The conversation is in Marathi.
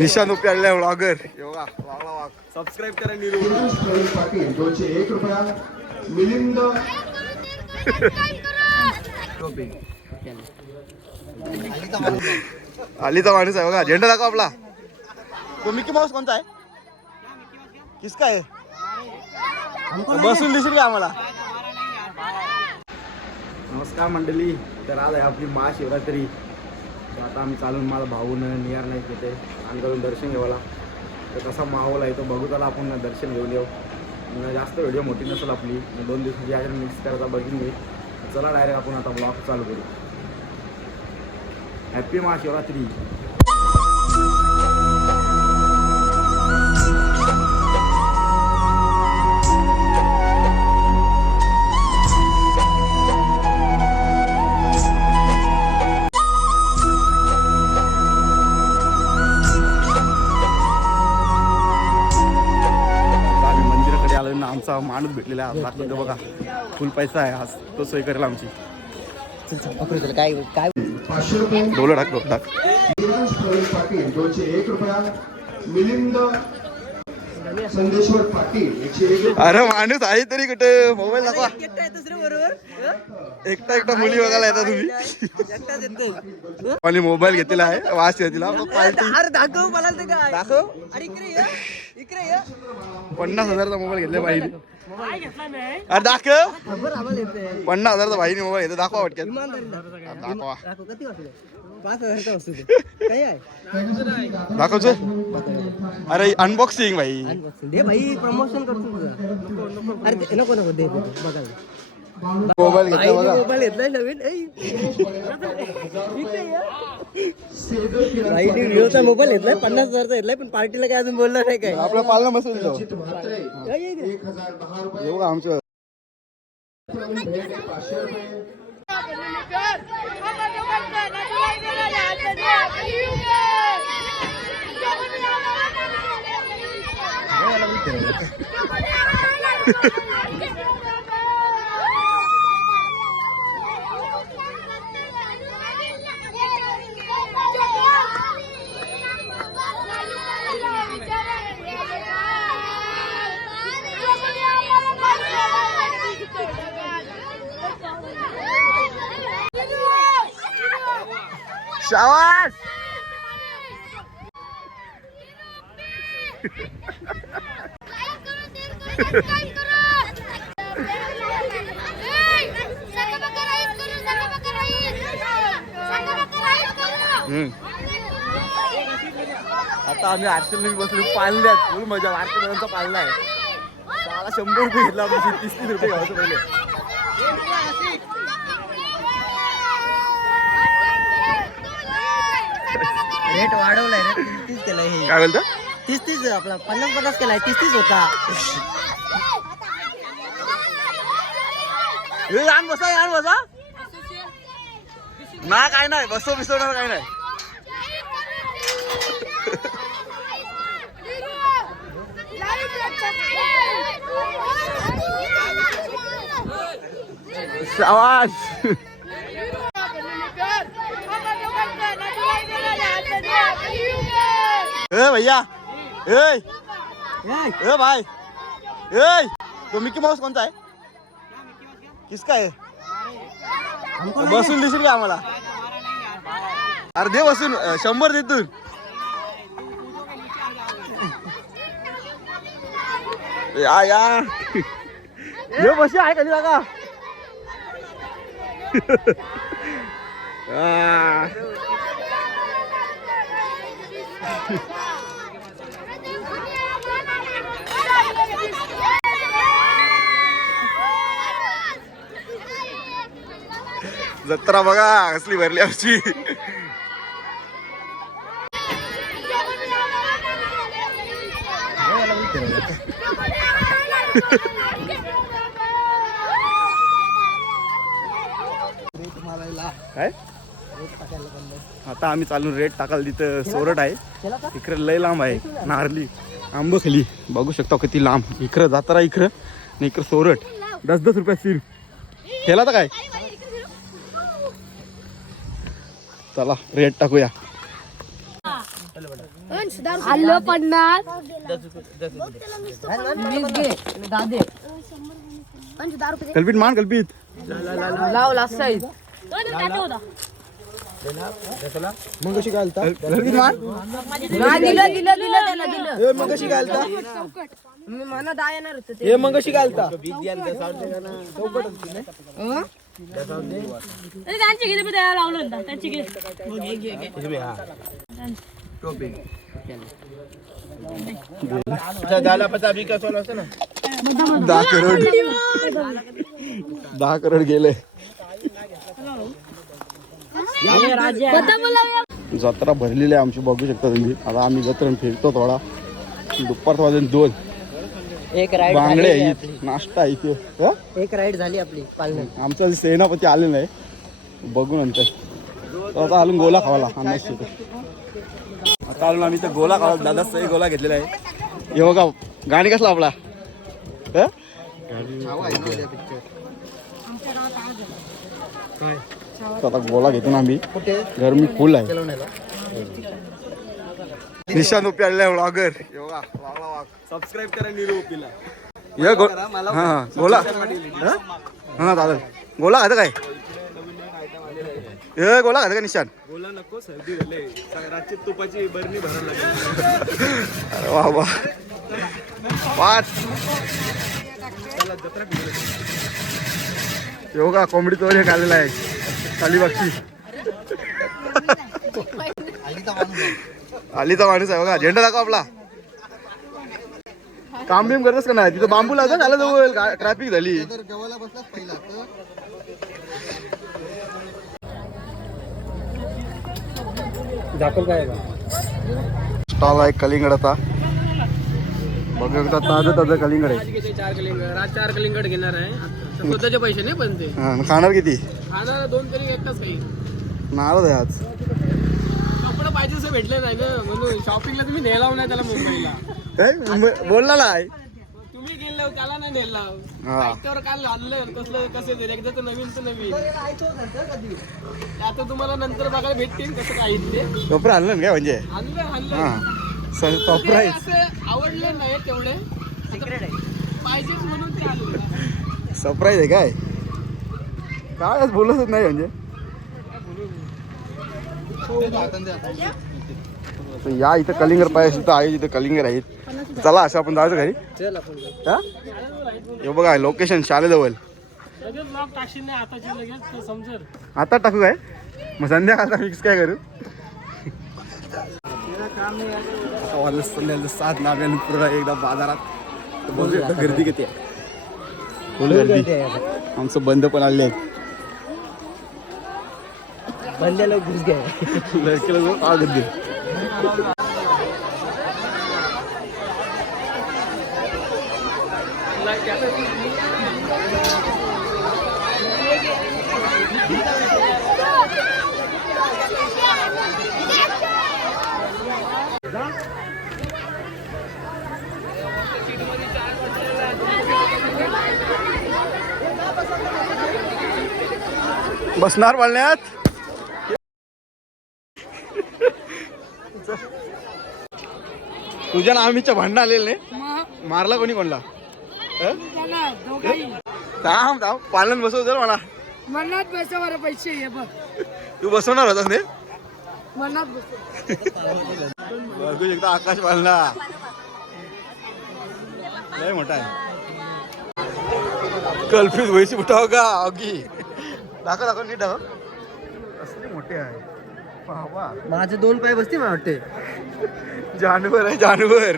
निशान उपी आलेला आहे ब्लॉगर वागला वाग सबस्क्राईब करा निरू प्रवीण पाटील दोनशे एक रुपया मिलिंद आलीचा माणूस आहे बघा झेंडा दाखव आपला. तो मिकी माऊस कोणता आहे? किसका आहे? बसून दिसेल का आम्हाला? नमस्कार मंडळी. तर आज आहे आपली महाशिवरात्री. तर आता आम्ही चालून माझा भाऊ नियार नाही तिथे. अंगावरून दर्शन घेवाला तर कसा माहोल आहे तो बघू त्याला आपण दर्शन घेऊन येऊ. जास्त व्हिडिओ मोठी नसेल आपली. दोन दिवसाची आज मिक्स करायचा बघीन मी चला डायरेक्ट आपण आता ब्लॉग चालू करू. हॅपी महाशिवरात्री. ना आमचा माणूस भेटलेला आहे. दाखवतो बघा फुल पैसा आहे आज. तो सोय करेल आमची. काय काय? डोलं टाक डोलं टाक. दोनशे एक रुपया. मिलिंद संदेश्वर पाटील अरे माणूस आहे तरी कुठे? मोबाईल दाखवा. एकटा एकटा मुली बघायला येता तुम्ही. आणि मोबाईल घेतलेला आहे? वास अरे दाखव मला ते काय. दाखव. अरे इकडे ये इकडे ये. पन्नास हजारचा मोबाईल घेतला बाईने अरे दाखव. येते पन्नास हजारचा बाईने मोबाईल घेतला दाखवा इमानदारी दाखव. दाखवच अरे अनबॉक्सिंग भाई. भाई प्रमोशन करतो अरे नको नको दे मोबाईल घेतला मोबाईल घेतलाय नवीन. विवोचा मोबाईल घेतलाय पन्नास हजारचा घेतलाय पण पार्टीला काय अजून बोलला नाही काय? आपला पालना बघा आमचं. शाबास. आता आम्ही आरसेल बसलो पाळल्यात फुल मजा. आरसेलचा पाळला आहे. मला शंभर रुपये घेतला तीस तीस रुपये घ्यायचं पहिले. रेट वाढवलाय रे. तीस तीस केलाय हे. काय बोलतो? तीस तीस आपला पन्नास पन्नास केलाय. तीस तीस होता. हे आण बसा आण बसा. ना काय नाही. बसव बिसवणार काय नाही. शाबास ए भैया. ए. ए भाई. ए. तो मिकी माऊस कोणता आहे? किसका आहे? बसून दिसेल का आम्हाला? अरे दे बसून शंभर देतून या या. ये बशी आहे कधी जागा आ. जत्रा बघा कसली भरली आमची. काय? आता आम्ही चालून रेट टाकायला तिथं सोरट आहे. इकडे लय लांब आहे नारली आंबखली. बघू शकता किती लांब. इकडं जातारा इकडं आणि इकडं सोरट. दस दस रुपया सिर. केला तर काय? चला रेट टाकूया. आलं पन्नास. कल्पित मान कल्पित. मग कशी घालता? कल्पित मान. ए, मग कशी घालता? ए मग कशी घालता? त्यांची किती द्यायला लावलं होतं. त्यांची किती दहा करोड. दहा करोड गेले. जत्रा भरलेली आहे आमची बघू शकता तुम्ही. आता आम्ही जत्रेन फिरतो थोडा. दुपार वाजून दोन. एक राईड बांगडे आहेत नाश्ता आहे इथे हं? एक राईड झाली आपली पालण्यात आमचा सेनापती आले नाही बघू नंतर तर आता आलून गोला खावाला अन्नाच तिथे आता आलून आम्ही इथं गोला खावा दादा सही गोला घेतलेला आहे. हे बघा गाणी कसला आपला? हं? तर आता गोला घेतो ना आम्ही. गरमी फुल आहे. निशान उपी आलेला आहे ब्लॉगर सबस्क्राईब करा निरू उपिला ये गो हा हा गोला हं? हा चालेल गोला खातं काय? ए गोला खातं का निशान? बोला नको सर्दी झाले. रातची तुपाची बरणी भरायला अरे वा वा. पाच. योगा तो आलेला आहे. खाली बक्षी आलीचा माणूस आहे बघा. झेंडा दाखव आपला. काम बिम करतच का नाही? तिथं बांबू लावतो त्याला जवळ. ट्रॅफिक झाली. स्टॉल आहे कलिंगडाचा बघू एकदा ताजं ताजं कलिंगड आहे. चार कलिंगड? आज चार कलिंगड घेणार आहे. स्वतःचे पैसे नाही पण ते. हा, खाणार किती? खाणार दोन तरी एकटाच काही. नारळ आहे आज. पाहिजे असं भेटले नाही ना म्हणून शॉपिंगला तुम्ही नेला नाही त्याला मुंबईला. काय? बोलला नाही तुम्ही गेलो त्याला नाही नेला हा. त्यावर काल आणलं. कसलं कसे तरी एकदा तर नवीन तर नवीन. आता तुम्हाला नंतर बघायला भेटतील कसं काही ते कपडे आणलं ना काय म्हणजे? आणलं आणलं. हा. ते सरप्राईज असं आवडले नाही तेवढे. पाहिजेच म्हणून ते आणले सरप्राईज आहे काय? काय बोलतच नाही म्हणजे? या इथं कलिंगर पाहिजे इथं आहे इथं कलिंगर आहेत. चला असं आपण जायचं घरी. हा? हे बघा लोकेशन शाळेजवळ. आता टाकू काय? मग संध्याकाळचा मिक्स काय करू? संध्याकाळचं सात नाव्यानं पुरा एकदा बाजारात गर्दी. किती आहे आमचं बंद पण आले आहेत बंदे लोग घुस गए। लड़के लोग आ गए वाले वाळण्यात तुझ्या नामीच्या भांडण आलेले नाही मारला कोणी कोणला? थांब थांब. पालन बसव जर मला. मनात बसावर पैसे ये बघ. तू बसवणार होतास ने मनात बस एकदा आकाश पालना. लय मोठा आहे. कल्पित वयसी उठाव का अगी दाखव दाखव नीट दाखव. कसली मोठे आहे. माझे दोन पाय बसते मला वाटते जानवर आहे जानवर.